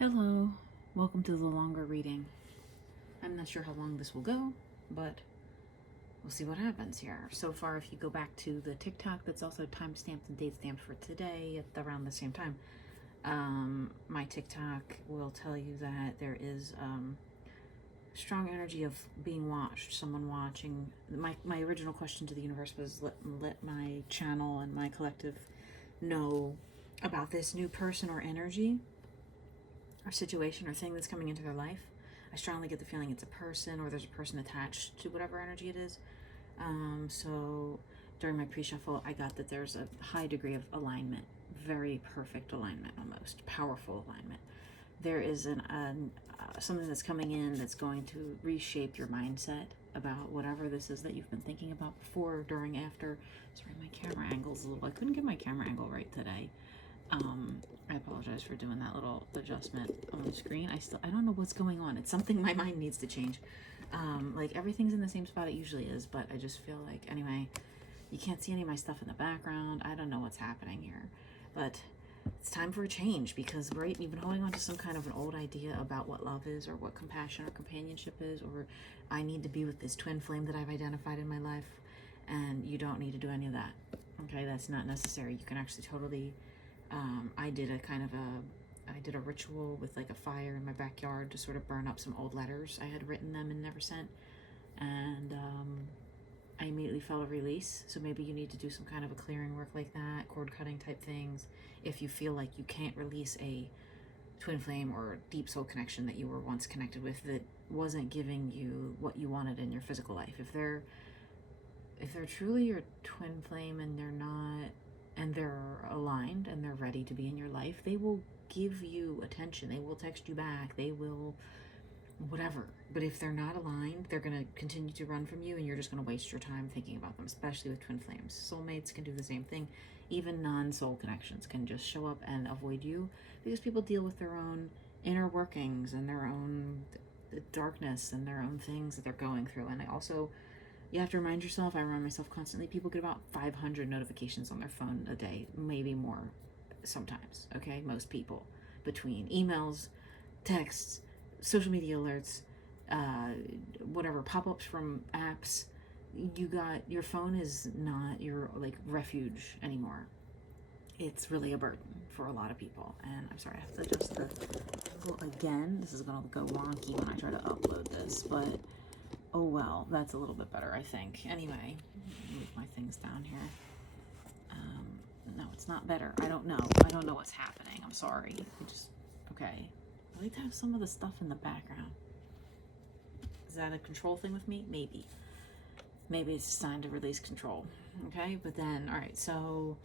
Hello, welcome to the longer reading. I'm not sure how long this will go, but we'll see what happens here. So far, if you go back to the TikTok that's also time stamped and date stamped for today at around the same time, my TikTok will tell you that there is strong energy of being watched, someone watching. My original question to the universe was let my channel and my collective know about this new person or energy or situation or thing that's coming into their life. I strongly get the feeling it's a person or there's a person attached to whatever energy it is. So during my pre-shuffle, I got that there's a high degree of alignment, very perfect alignment, almost powerful alignment. There is something that's coming in that's going to reshape your mindset about whatever this is that you've been thinking about before, during, after. Sorry, my camera angle's a little. I couldn't get my camera angle right today. I apologize for doing that little adjustment on the screen. I don't know what's going on. It's something my mind needs to change. Like everything's in the same spot it usually is, but I just feel like, anyway, you can't see any of my stuff in the background. I don't know what's happening here, but it's time for a change because you've been holding on to some kind of an old idea about what love is or what compassion or companionship is, or I need to be with this twin flame that I've identified in my life, and you don't need to do any of that. Okay, that's not necessary. You can actually totally I did a ritual with like a fire in my backyard to sort of burn up some old letters I had written them and never sent. And I immediately felt a release. So maybe you need to do some kind of a clearing work like that, cord cutting type things. If you feel like you can't release a twin flame or deep soul connection that you were once connected with that wasn't giving you what you wanted in your physical life. If they're truly your twin flame and they're aligned and they're ready to be in your life, they will give you attention. They will text you back. They will whatever. But if they're not aligned, they're going to continue to run from you and you're just going to waste your time thinking about them, especially with twin flames. Soulmates can do the same thing. Even non-soul connections can just show up and avoid you because people deal with their own inner workings and their own darkness and their own things that they're going through. And you have to remind yourself, I remind myself constantly, people get about 500 notifications on their phone a day, maybe more sometimes, okay? Most people, between emails, texts, social media alerts, whatever, pop-ups from apps. Your phone is not your like refuge anymore. It's really a burden for a lot of people. And I'm sorry, I have to adjust the angle again. This is gonna go wonky when I try to upload this, but oh well, that's a little bit better, I think. Anyway, move my things down here. No, it's not better. I don't know. I don't know what's happening. I'm sorry. Okay. I like to have some of the stuff in the background. Is that a control thing with me? Maybe. Maybe it's time to release control. Okay, but then, all right, so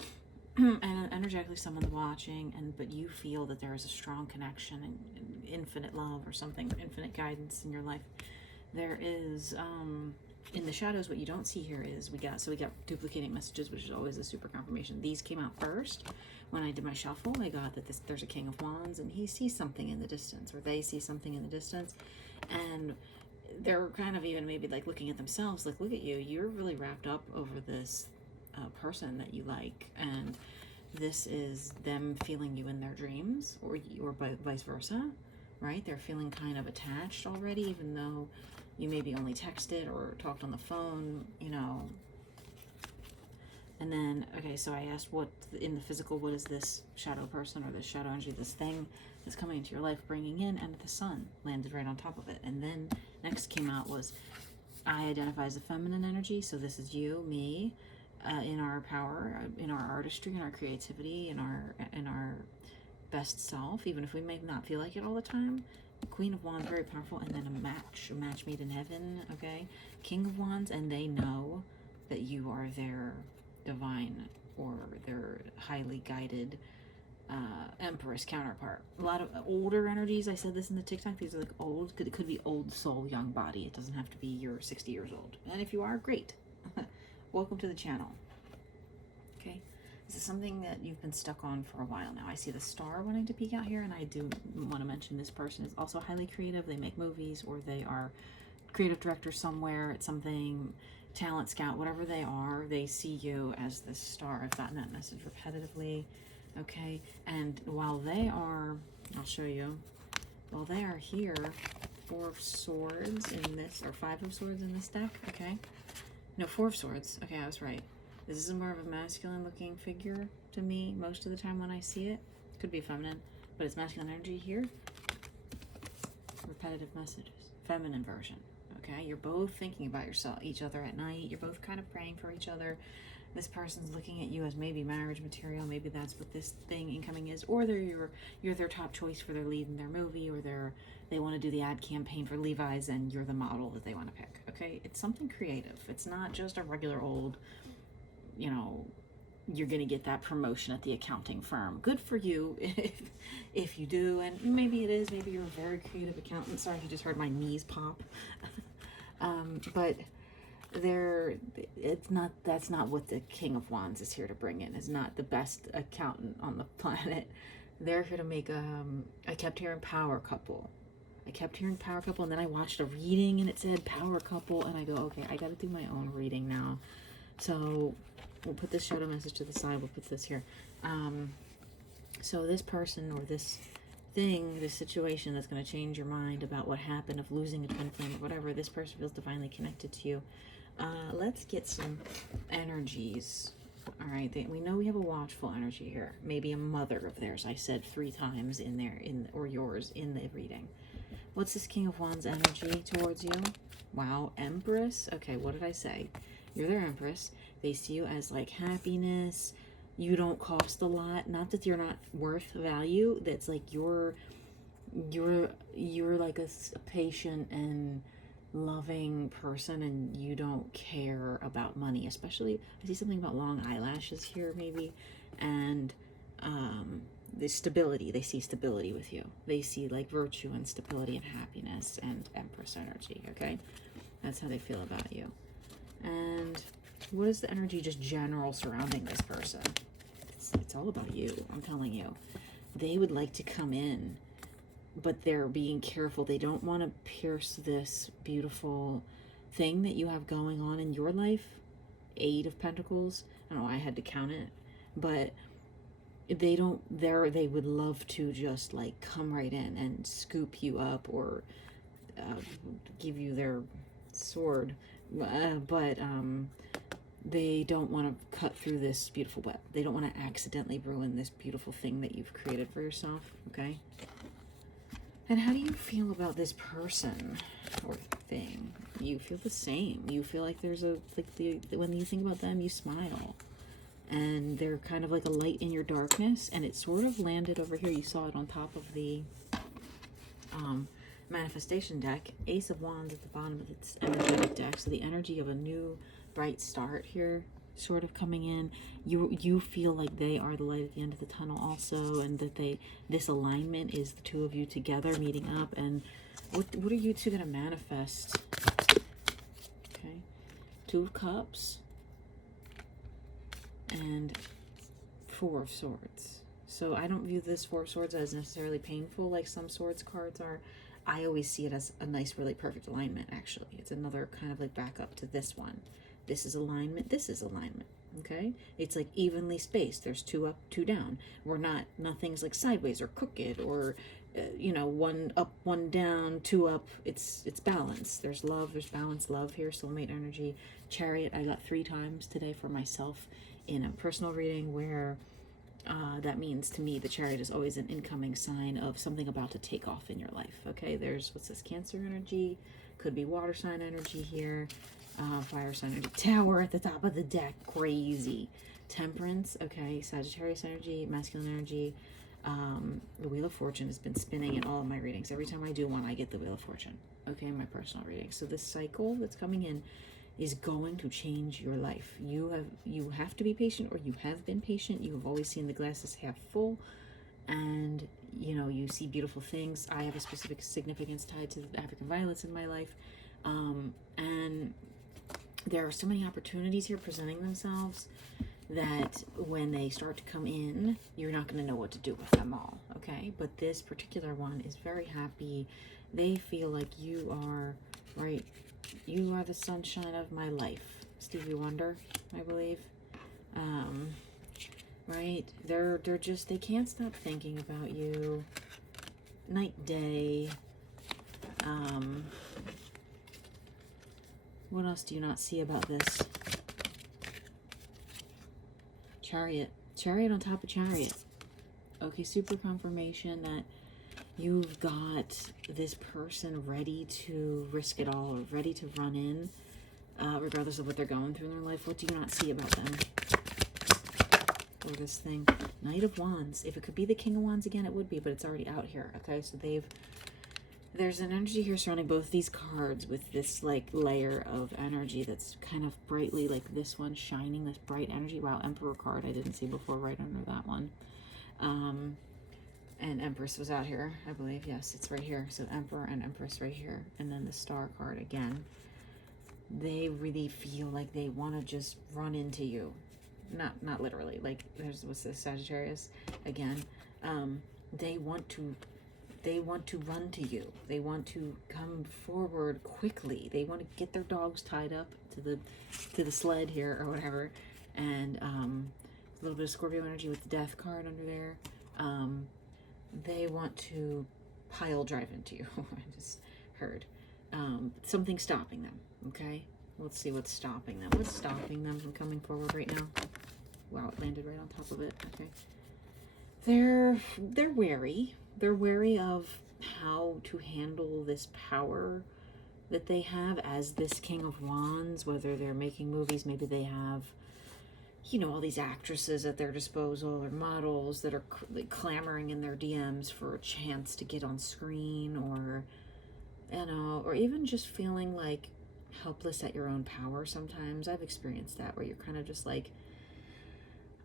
and energetically someone's watching, but you feel that there is a strong connection and infinite love or something, infinite guidance in your life. There is in the shadows, what you don't see here is we got duplicating messages, which is always a super confirmation. These came out first when I did my shuffle. I got that there's a King of Wands and he sees something in the distance, or they see something in the distance, and they're kind of even maybe like looking at themselves like, look at you, you're really wrapped up over this person that you like, and this is them feeling you in their dreams, or vice versa, right? They're feeling kind of attached already, even though you maybe only texted or talked on the phone, And then, okay, so I asked what in the physical, what is this shadow person or this shadow energy, this thing that's coming into your life, bringing in, and the sun landed right on top of it. And then next came out was, I identify as a feminine energy, so this is you, me, in our power, in our artistry, in our creativity, in our best self, even if we may not feel like it all the time. Queen of Wands, very powerful, and then a match made in heaven, okay? King of Wands, and they know that you are their divine or their highly guided Empress counterpart. A lot of older energies, I said this in the TikTok, these are like old, it could be old soul, young body. It doesn't have to be you're 60 years old. And if you are, great. Welcome to the channel. Okay, this is something that you've been stuck on for a while now. I see the star wanting to peek out here, and I do want to mention this person is also highly creative. They make movies, or they are creative director somewhere at something, talent scout, whatever they are, they see you as this star. I've gotten that message repetitively. Okay, and while they are, I'll show you, Well, they are here. 4 of Swords in this, or 5 of Swords in this deck, okay? No, 4 of Swords. Okay, I was right. This is more of a masculine looking figure to me most of the time when I see it. Could be feminine, but it's masculine energy here. Repetitive messages. Feminine version, okay? You're both thinking about each other at night. You're both kind of praying for each other. This person's looking at you as maybe marriage material. Maybe that's what this thing incoming is. Or you're their top choice for their lead in their movie, or they want to do the ad campaign for Levi's and you're the model that they want to pick, okay? It's something creative. It's not just a regular old, you know, you're going to get that promotion at the accounting firm. Good for you if you do. And maybe it is. Maybe you're a very creative accountant. Sorry if you just heard my knees pop. But that's not what the King of Wands is here to bring in. Is not the best accountant on the planet. They're here to make I kept hearing power couple. I kept hearing power couple, and then I watched a reading and it said power couple, and I go, okay, I got to do my own reading now. So we'll put this shadow message to the side. We'll put this here. So this person or this thing, this situation that's going to change your mind about what happened of losing a twin flame or whatever, this person feels divinely connected to you. Let's get some energies. All right, we know we have a watchful energy here. Maybe a mother of theirs. I said 3 times in there, or yours in the reading. What's this King of Wands energy towards you? Wow, Empress. Okay, what did I say? You're their Empress. They see you as like happiness. You don't cost a lot. Not that you're not worth value. That's like you're like a patient and loving person, and you don't care about money. Especially, I see something about long eyelashes here, maybe, and the stability. They see stability with you. They see like virtue and stability and happiness and Empress energy. Okay, that's how they feel about you. And what is the energy just general surrounding this person? It's all about you. I'm telling you, they would like to come in, but they're being careful. They don't want to pierce this beautiful thing that you have going on in your life. 8 of Pentacles. I don't know, I had to count it, but they would love to just like come right in and scoop you up, or give you their sword, but they don't want to cut through this beautiful web. They don't want to accidentally ruin this beautiful thing that you've created for yourself, okay? And how do you feel about this person or thing? You feel the same. You feel like there's when you think about them, you smile. And they're kind of like a light in your darkness, and it sort of landed over here. You saw it on top of the manifestation deck. Ace of Wands at the bottom of its energetic deck. So the energy of a new bright start here sort of coming in. You feel like they are the light at the end of the tunnel also, and that this alignment is the 2 of you together meeting up. And what are you 2 going to manifest? Okay, 2 of Cups and 4 of Swords. So I don't view this 4 of Swords as necessarily painful like some Swords cards are. I always see it as a nice, really perfect alignment, actually. It's another kind of like backup to this one. This is alignment, this is alignment, okay? It's like evenly spaced. There's 2 up, 2 down. Nothing's like sideways or crooked or, 1 up, 1 down, 2 up. It's balanced. There's love, there's balance, love here, soulmate energy. Chariot, I got 3 times today for myself in a personal reading, where that means to me the Chariot is always an incoming sign of something about to take off in your life, okay? There's, what's this, Cancer energy, could be water sign energy here, fire sign energy, Tower at the top of the deck, crazy. Temperance, okay, Sagittarius energy, masculine energy. The Wheel of Fortune has been spinning in all of my readings. Every time I do one, I get the Wheel of Fortune, okay, in my personal reading. So this cycle that's coming in is going to change your life. You have to be patient, or you have been patient. You have always seen the glass as half full, and you see beautiful things. I have a specific significance tied to the African violets in my life, and there are so many opportunities here presenting themselves that when they start to come in, you're not going to know what to do with them all, okay? But this particular one is very happy. They feel like you are, right, you are the sunshine of my life. Stevie Wonder, I believe. Right? They're just, they can't stop thinking about you. day. What else do you not see about this? Chariot. Chariot on top of chariot. Okay, super confirmation that you've got this person ready to risk it all, or ready to run in, regardless of what they're going through in their life. What do you not see about them? Or this thing. Knight of Wands. If it could be the King of Wands again, it would be, but it's already out here. Okay, so there's an energy here surrounding both these cards with this like layer of energy that's kind of brightly, like this one shining, this bright energy. Wow, Emperor card I didn't see before right under that one. And Empress was out here, I believe. Yes, it's right here. So Emperor and Empress right here. And then the Star card again. They really feel like they want to just run into you. Not literally. Like, what's this, Sagittarius? Again. They want to run to you. They want to come forward quickly. They want to get their dogs tied up to the sled here or whatever. And a little bit of Scorpio energy with the Death card under there. They want to pile drive into you. I just heard. Something's stopping them, okay? Let's see what's stopping them. What's stopping them from coming forward right now? Wow, it landed right on top of it. Okay. They're wary. They're wary of how to handle this power that they have as this King of Wands, whether they're making movies, maybe they have, you know, all these actresses at their disposal, or models that are clamoring in their DMs for a chance to get on screen, or, you know, or even just feeling like helpless at your own power sometimes. I've experienced that, where you're kind of just like,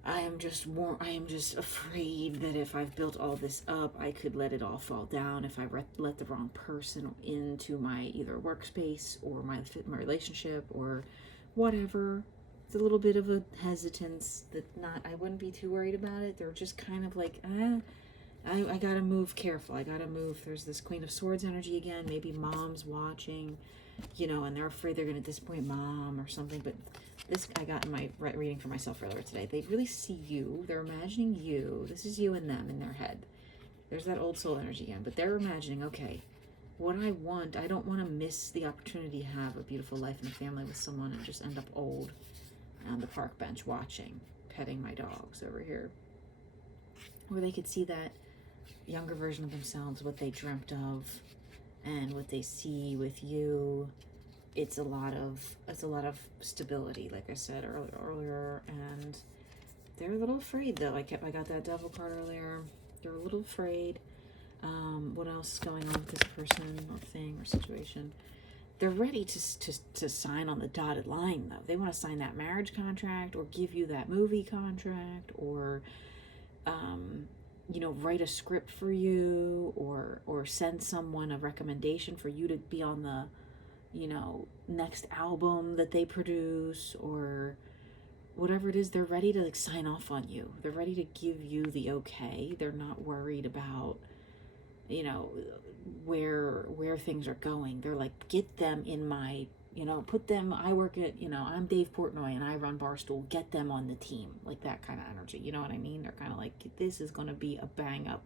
I am just afraid that if I've built all this up, I could let it all fall down if I let the wrong person into my either workspace or my relationship or whatever. It's a little bit of a hesitance that I wouldn't be too worried about it. They're just kind of like, I gotta move careful. I gotta move. There's this Queen of Swords energy again. Maybe mom's watching, you know, and they're afraid they're gonna disappoint mom or something. But this I got in my reading for myself earlier today. They really see you. They're imagining you. This is you and them in their head. There's that old soul energy again. But they're imagining, okay, what I want, I don't want to miss the opportunity to have a beautiful life and a family with someone and just end up old on the park bench watching, petting my dogs over here. Or they could see that younger version of themselves, what they dreamt of, and what they see with you. It's a lot of stability, like I said earlier, and they're a little afraid though. I got that Devil card earlier. They're a little afraid. What else is going on with this person or thing or situation? They're ready to sign on the dotted line though. They want to sign that marriage contract, or give you that movie contract, or you know, write a script for you, or send someone a recommendation for you to be on the, you know, next album that they produce, or whatever it is. They're ready to like sign off on you. They're ready to give you the okay. They're not worried about, you know, where things are going. They're like, get them in my, you know, put them, I work at, you know, I'm Dave Portnoy and I run Barstool, get them on the team. Like that kind of energy, you know what I mean? They're kind of like, this is going to be a bang up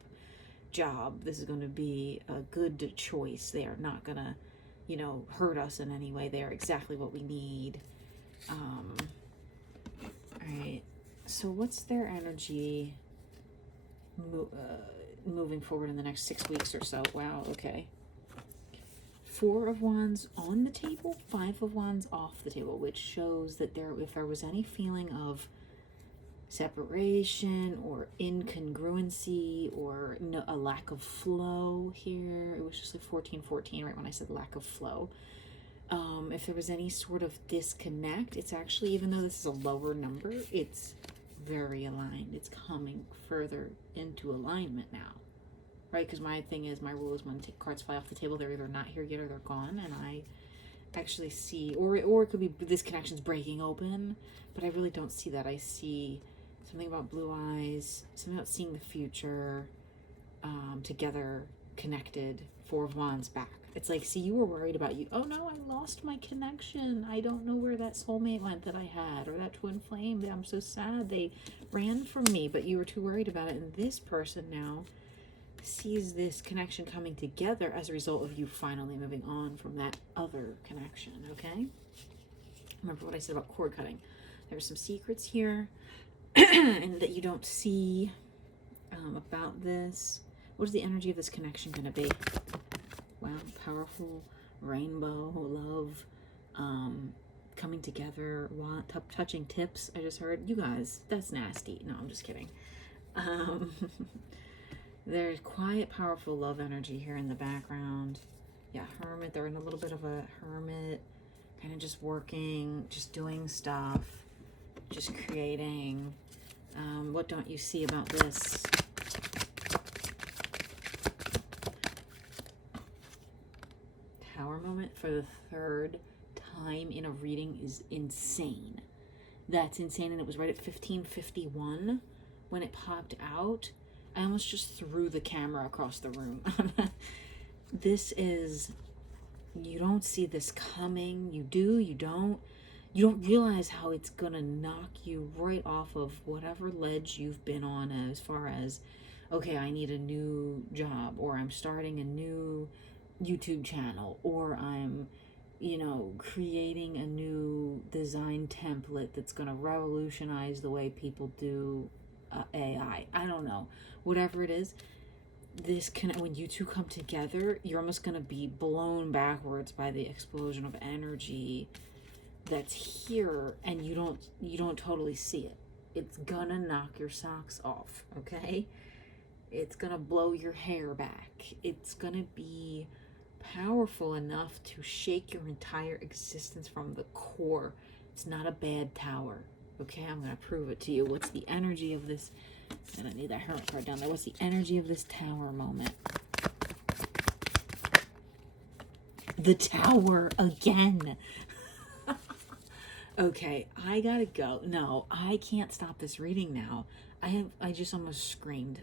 job. This is going to be a good choice. They are not going to, you know, hurt us in any way. They are exactly what we need. All right. So what's their energy moving forward in the next 6 weeks or so? Wow. Okay. 4 of Wands on the table, 5 of Wands off the table, which shows that if there was any feeling of separation or incongruency or a lack of flow here, it was just like 14-14 right when I said lack of flow. If there was any sort of disconnect, it's actually, even though this is a lower number, it's very aligned. It's coming further into alignment now. Right, because my thing is, my rule is when cards fly off the table, they're either not here yet or they're gone, and I actually see, or it could be this connection's breaking open, but I really don't see that. I see something about blue eyes, something about seeing the future, together, connected, 4 of Wands back. It's like, see, you were worried about you. Oh no, I lost my connection. I don't know where that soulmate went that I had, or that twin flame. I'm so sad. They ran from me, but you were too worried about it, and this person now sees this connection coming together as a result of you finally moving on from that other connection, okay? Remember what I said about cord cutting. There's some secrets here and that you don't see about this. What is the energy of this connection going to be? Wow, powerful rainbow, love, coming together, touching tips. I just heard. You guys, that's nasty. No, I'm just kidding. There's quiet, powerful love energy here in the background. Yeah, hermit. They're in a little bit of a hermit, kind of just working, just doing stuff, just creating. What don't you see about this? Tower moment for the third time in a reading is insane. That's insane, and it was right at 15:51 when it popped out. I almost just threw the camera across the room. This is, you don't see this coming. You do, you don't. You don't realize how it's gonna knock you right off of whatever ledge you've been on as far as, okay, I need a new job, or I'm starting a new YouTube channel, or I'm, creating a new design template that's gonna revolutionize the way people do AI. I don't know. Whatever it is, when you two come together, you're almost gonna be blown backwards by the explosion of energy that's here, and you don't totally see it. It's gonna knock your socks off, okay? It's gonna blow your hair back. It's gonna be powerful enough to shake your entire existence from the core. It's not a bad tower, okay? I'm gonna prove it to you. What's the energy of this? I don't need that hermit card down there. What's the energy of this tower moment? The tower again. Okay, I gotta go. No, I can't stop this reading now. I just almost screamed.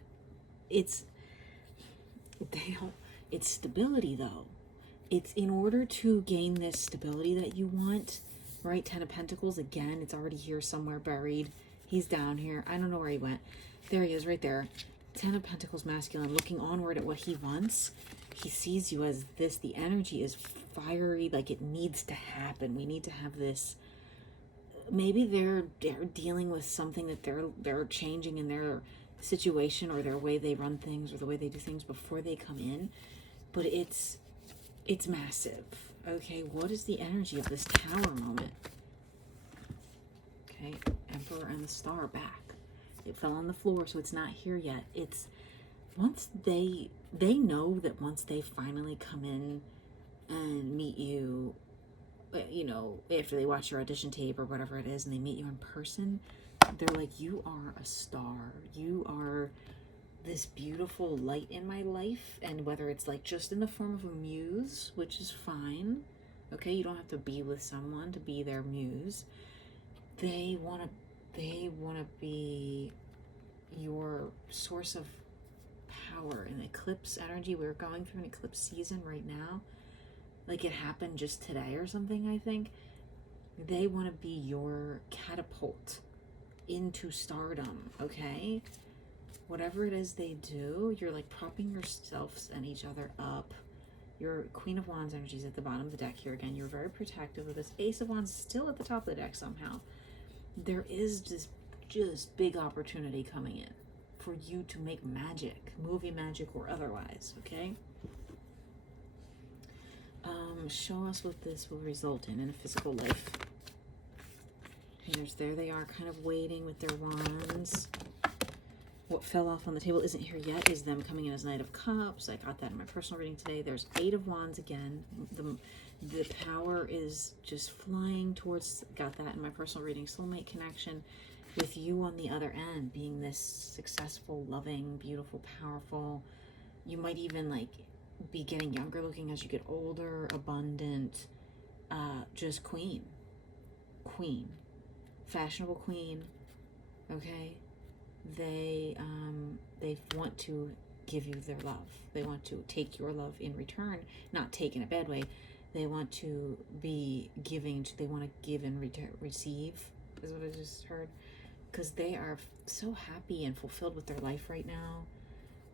It's stability though. It's in order to gain this stability that you want, right? 10 of Pentacles again. It's already here somewhere buried. He's down here. I don't know where he went. There he is right there. 10 of Pentacles masculine, looking onward at what he wants. He sees you as this. The energy is fiery, like it needs to happen. We need to have this. Maybe they're dealing with something that they're changing in their situation or their way they run things or the way they do things before they come in. But it's massive. Okay, what is the energy of this tower moment? Okay, Emperor and the Star back. It fell on the floor, so it's not here yet. It's once they know that once they finally come in and meet you, after they watch your audition tape or whatever it is, and they meet you in person, they're like, you are a star. You are this beautiful light in my life. And whether it's like just in the form of a muse, which is fine. Okay, you don't have to be with someone to be their muse. They want to be your source of power. In eclipse energy, we're going through an eclipse season right now. Like it happened just today or something, I think. They want to be your catapult into stardom, okay? Whatever it is they do, you're like propping yourselves and each other up. Your Queen of Wands energy is at the bottom of the deck here again. You're very protective of this. Ace of Wands still at the top of the deck somehow. There is just big opportunity coming in for you to make magic, movie magic or otherwise, okay? Show us what this will result in a physical life. And there they are, kind of waiting with their wands. What fell off on the table isn't here yet, is them coming in as Knight of Cups. I got that in my personal reading today. There's 8 of Wands again. The power is just flying towards, got that in my personal reading. Soulmate connection with you on the other end, being this successful, loving, beautiful, powerful. You might even like be getting younger looking as you get older, abundant, just queen, fashionable queen, okay? They want to give you their love. They want to take your love in return, not take in a bad way. They want to be giving, they want to give and receive, is what I just heard. Because they are so happy and fulfilled with their life right now.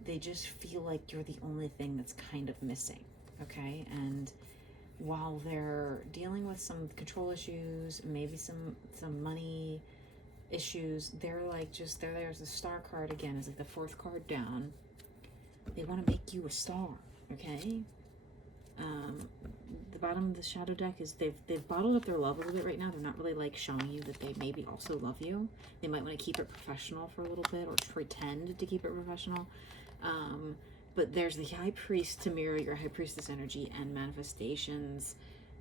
they just feel like you're the only thing that's kind of missing, okay? And while they're dealing with some control issues, maybe some money issues, they're like just, there's the star card again, is like the fourth card down. They want to make you a star, okay? The bottom of the shadow deck is they've bottled up their love a little bit right now. They're not really like showing you that they maybe also love you. They might want to keep it professional for a little bit, or pretend to keep it professional. But there's the High Priest to mirror your High Priestess energy and manifestations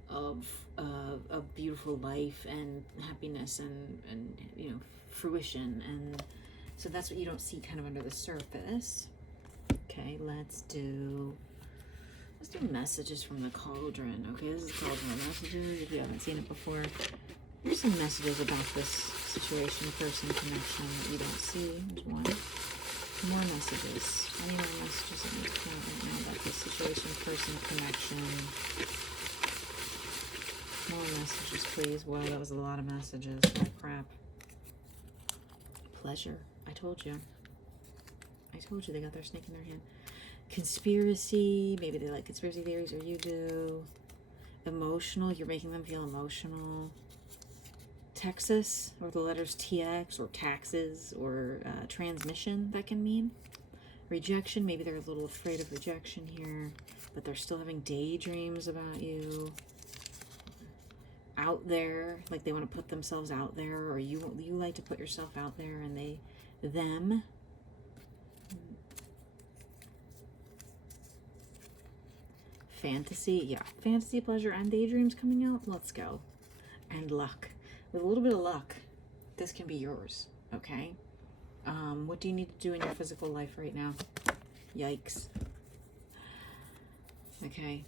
of a beautiful life and happiness and you know, fruition. And so that's what you don't see kind of under the surface. Okay, let's do messages from the cauldron. Okay, this is cauldron messages. If you haven't seen it before, here's some messages about this situation, person, connection that you don't see. There's one. More messages. Any more messages that need to come out right now about this situation, person, connection? More messages, please. Wow, that was a lot of messages. Oh, crap. Pleasure. I told you. They got their snake in their hand. Conspiracy. Maybe they like conspiracy theories, or you do. Emotional. You're making them feel emotional. Texas, or the letters TX, or taxes, or transmission, that can mean. Rejection. Maybe they're a little afraid of rejection here, but they're still having daydreams about you. Out there, like they want to put themselves out there, or you like to put yourself out there, and them. Fantasy, yeah. Fantasy, pleasure, and daydreams coming out. Let's go. And luck. With a little bit of luck, this can be yours, okay? What do you need to do in your physical life right now? Yikes. Okay.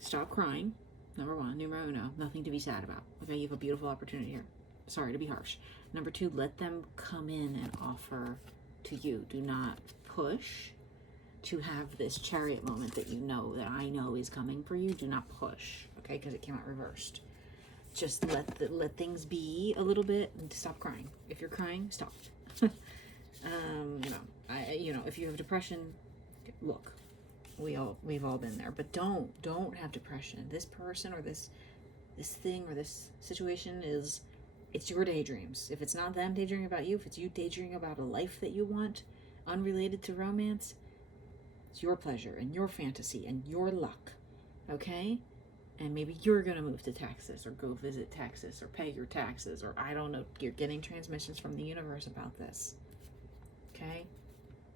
Stop crying. Number one. Numero uno. Nothing to be sad about. Okay, you have a beautiful opportunity here. Sorry to be harsh. Number two, let them come in and offer to you. Do not push to have this chariot moment that you know, that I know is coming for you. Do not push, okay? Because it came out reversed. Just let things be a little bit, and stop crying. If you're crying, stop. You know, if you have depression, look, we've all been there. But don't have depression. This person or this thing or this situation it's your daydreams. If it's not them daydreaming about you, if it's you daydreaming about a life that you want, unrelated to romance, it's your pleasure and your fantasy and your luck, okay? And maybe you're going to move to Texas, or go visit Texas, or pay your taxes, or I don't know. You're getting transmissions from the universe about this, okay?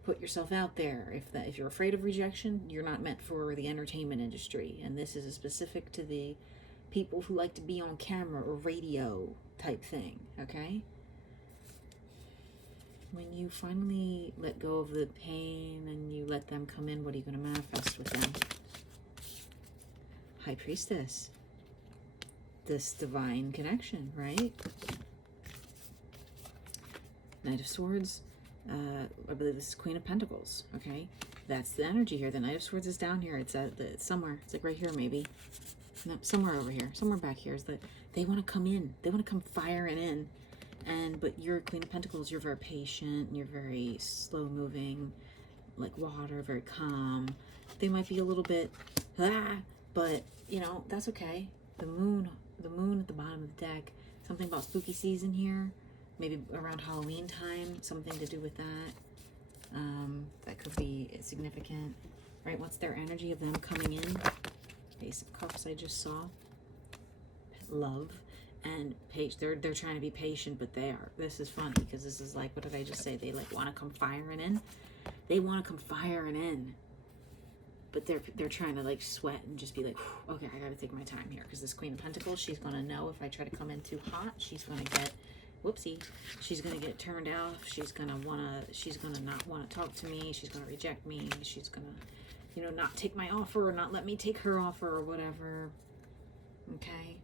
Put yourself out there. If you're afraid of rejection, you're not meant for the entertainment industry. And this is specific to the people who like to be on camera or radio type thing, okay? When you finally let go of the pain and you let them come in, what are you going to manifest with them? High Priestess. This divine connection, right? Knight of Swords. I believe this is Queen of Pentacles, okay? That's the energy here. The Knight of Swords is down here. It's somewhere. It's like right here, maybe. No, somewhere over here. Somewhere back here is that they want to come in. They want to come firing in. But you're Queen of Pentacles. You're very patient. You're very slow moving, like water, very calm. They might be a little bit, but you know, that's okay. The moon at the bottom of the deck. Something about spooky season here. Maybe around Halloween time. Something to do with that. That could be significant. Right? What's their energy of them coming in? Ace of Cups I just saw. Love. And they're trying to be patient, but they are. This is funny because this is like, what did I just say? They like want to come firing in. They want to come firing in. But they're trying to like sweat and just be like, okay, I got to take my time here, because this Queen of Pentacles, she's going to know if I try to come in too hot, she's going to get, whoopsie, she's going to get turned off. She's going to not want to talk to me. She's going to reject me. She's going to, you know, not take my offer, or not let me take her offer, or whatever. Okay.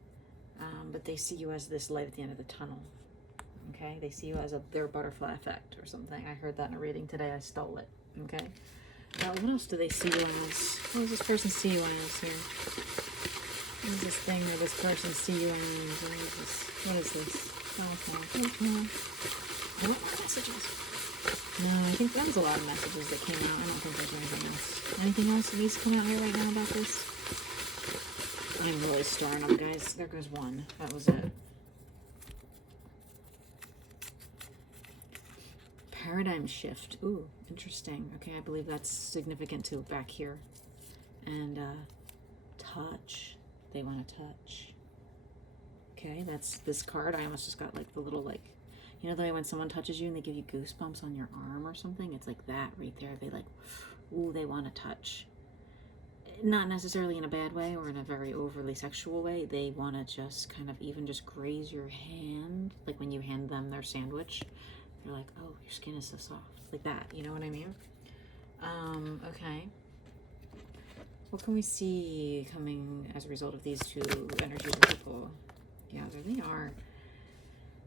But they see you as this light at the end of the tunnel. Okay. They see you as their butterfly effect or something. I heard that in a reading today. I stole it. Okay. What else do they see you as? What does this person see you as here? What is this thing that this person see you as? What is this? Okay. What more messages? No, I think that was a lot of messages that came out. I don't think there's anything else. Anything else that needs to come out here right now about this? I'm really storing them, guys. There goes one. That was it. Paradigm shift. Ooh, interesting. Okay, I believe that's significant too, back here. And touch. They want to touch. Okay, that's this card. I almost just got like the little, like, you know the way when someone touches you and they give you goosebumps on your arm or something? It's like that right there. They like, ooh, they want to touch. Not necessarily in a bad way or in a very overly sexual way. They want to just kind of even just graze your hand. Like when you hand them their sandwich. They're like, oh, your skin is so soft. Like that, you know what I mean? Okay. What can we see coming as a result of these two energies of people? Yeah, there they are.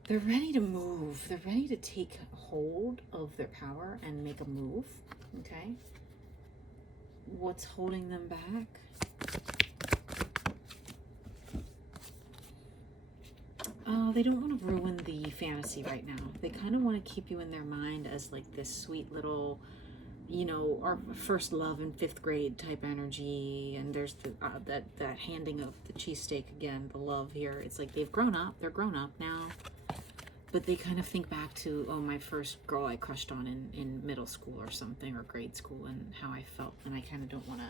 They're ready to move. They're ready to take hold of their power and make a move. Okay. What's holding them back? They don't want to ruin the fantasy right now. They kind of want to keep you in their mind as like this sweet little, you know, our first love in 5th grade type energy. And there's the, that handing of the cheesesteak again, the love here. It's like they've grown up. They're grown up now. But they kind of think back to, oh, my first girl I crushed on in middle school or something, or grade school, and how I felt. And I kind of don't want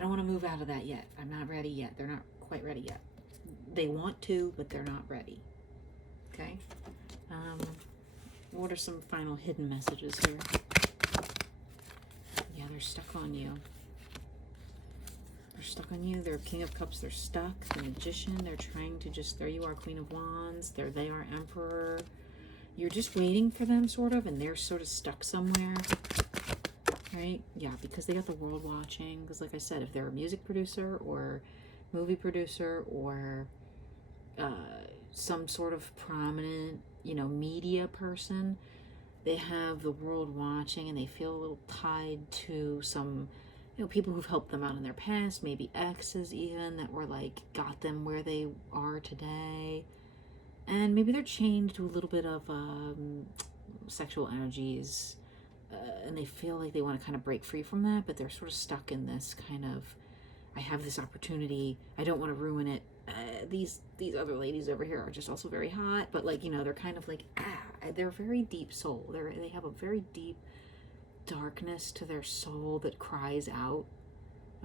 to move out of that yet. I'm not ready yet. They're not quite ready yet. They want to, but they're not ready. Okay? What are some final hidden messages here? Yeah, they're stuck on you. They're stuck on you. They're King of Cups. They're stuck. The Magician. They're trying to just... There you are, Queen of Wands. There they are, Emperor. You're just waiting for them, sort of, and they're sort of stuck somewhere. Right? Yeah, because they got the world watching. Because like I said, if they're a music producer or movie producer or some sort of prominent, you know, media person, they have the world watching and they feel a little tied to some, you know, people who've helped them out in their past, maybe exes even, that were like, got them where they are today. And maybe they're chained to a little bit of sexual energies, and they feel like they want to kind of break free from that, but they're sort of stuck in this kind of, I have this opportunity, I don't want to ruin it. These other ladies over here are just also very hot, but like, you know, they're kind of like, they're very deep soul. They have a very deep darkness to their soul that cries out.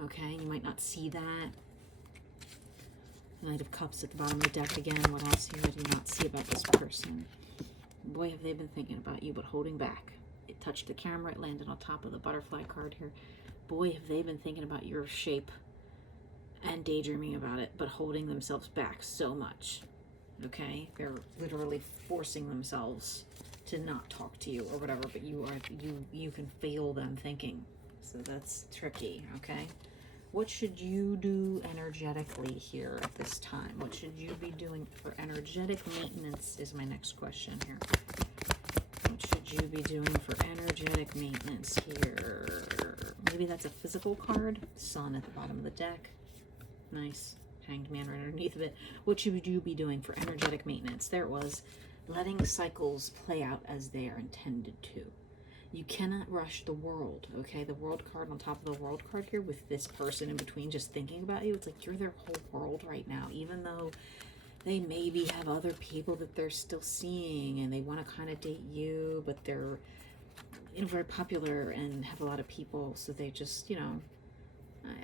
Okay, you might not see that. Knight of Cups at the bottom of the deck again. What else here do you not see about this person? Boy, have they been thinking about you, but holding back. It touched the camera. It landed on top of the butterfly card here. Boy, have they been thinking about your shape and daydreaming about it, but holding themselves back so much. Okay? They're literally forcing themselves to not talk to you or whatever, but you can feel them thinking. So that's tricky, okay? What should you do energetically here at this time? What should you be doing for energetic maintenance is my next question here. What should you be doing for energetic maintenance here? Maybe that's a physical card. Sun at the bottom of the deck. Nice. Hanged Man right underneath of it. What should you be doing for energetic maintenance? There it was. Letting cycles play out as they are intended to. You cannot rush the world, okay? The world card on top of the world card here with this person in between just thinking about you. It's like you're their whole world right now, even though they maybe have other people that they're still seeing and they want to kind of date you, but they're, you know, very popular and have a lot of people, so they just, you know,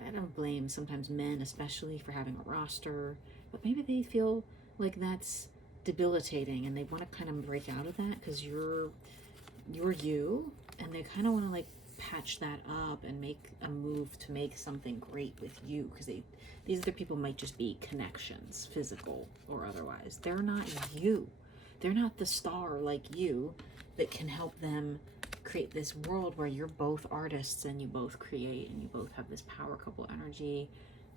I don't blame sometimes men especially for having a roster, but maybe they feel like that's debilitating and they want to kind of break out of that because you're you, and they kind of want to like patch that up and make a move to make something great with you, because these other people might just be connections, physical or otherwise. They're not you. They're not the star like you that can help them create this world where you're both artists and you both create and you both have this power couple energy,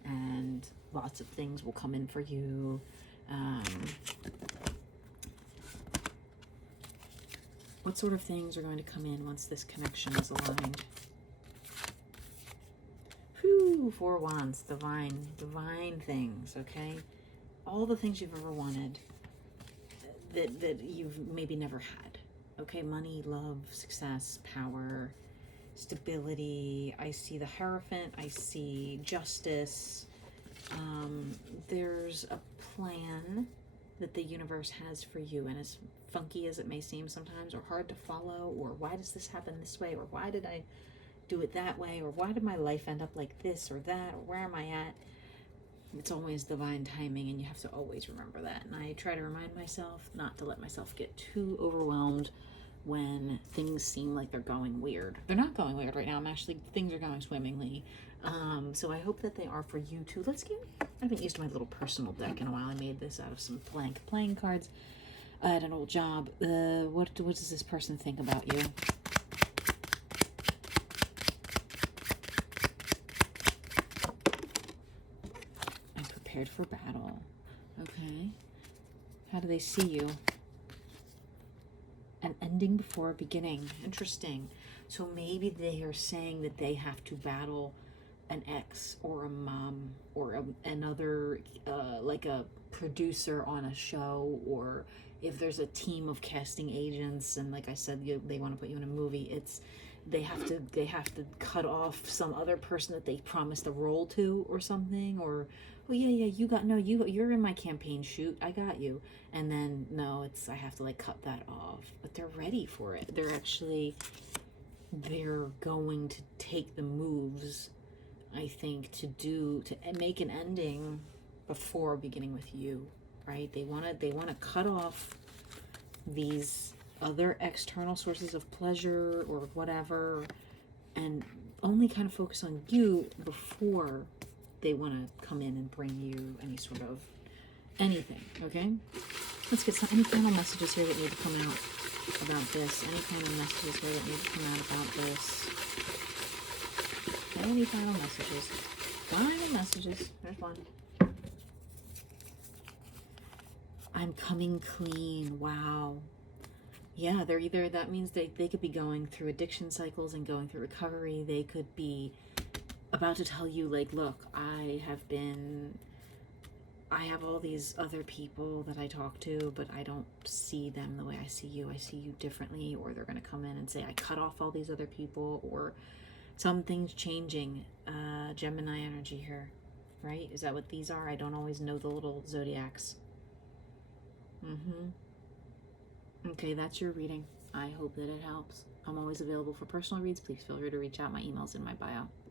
and lots of things will come in for you. What sort of things are going to come in once this connection is aligned? Whew, 4 Wands, divine things, okay? All the things you've ever wanted that you've maybe never had. Okay, money, love, success, power, stability. I see the Hierophant. I see justice. There's a plan that the universe has for you, and as funky as it may seem sometimes, or hard to follow, or why does this happen this way, or why did I do it that way, or why did my life end up like this or that, or where am I at? It's always divine timing, and you have to always remember that. And I try to remind myself not to let myself get too overwhelmed when things seem like they're going weird. They're not going weird right now. Things are going swimmingly. So I hope that they are for you too. I haven't used my little personal deck in a while. I made this out of some blank playing cards at an old job. What does this person think about you? I'm prepared for battle. Okay. How do they see you? An ending before a beginning. Interesting. So maybe they are saying that they have to battle an ex or a mom or another, like a producer on a show, or if there's a team of casting agents, and like I said, they want to put you in a movie. They have to cut off some other person that they promised a role to or something, or oh yeah, you're in my campaign shoot, I got you. And then no, I have to like cut that off. But they're ready for it. They're going to take the moves, I think, to make an ending before beginning with you, right? They want to cut off these other external sources of pleasure or whatever, and only kind of focus on you before they want to come in and bring you any sort of anything. Okay, let's get any final messages here that need to come out about this. Any kind of messages here that need to come out about this. Any final messages? Final messages. There's one. I'm coming clean. Wow. Yeah, that means they could be going through addiction cycles and going through recovery. They could be about to tell you, like, look, I have all these other people that I talk to, but I don't see them the way I see you. I see you differently. Or they're going to come in and say, I cut off all these other people, or something's changing. Gemini energy here, right? Is that what these are? I don't always know the little zodiacs. Okay, that's your reading. I hope that it helps. I'm always available for personal reads. Please feel free to reach out. My email's in my bio.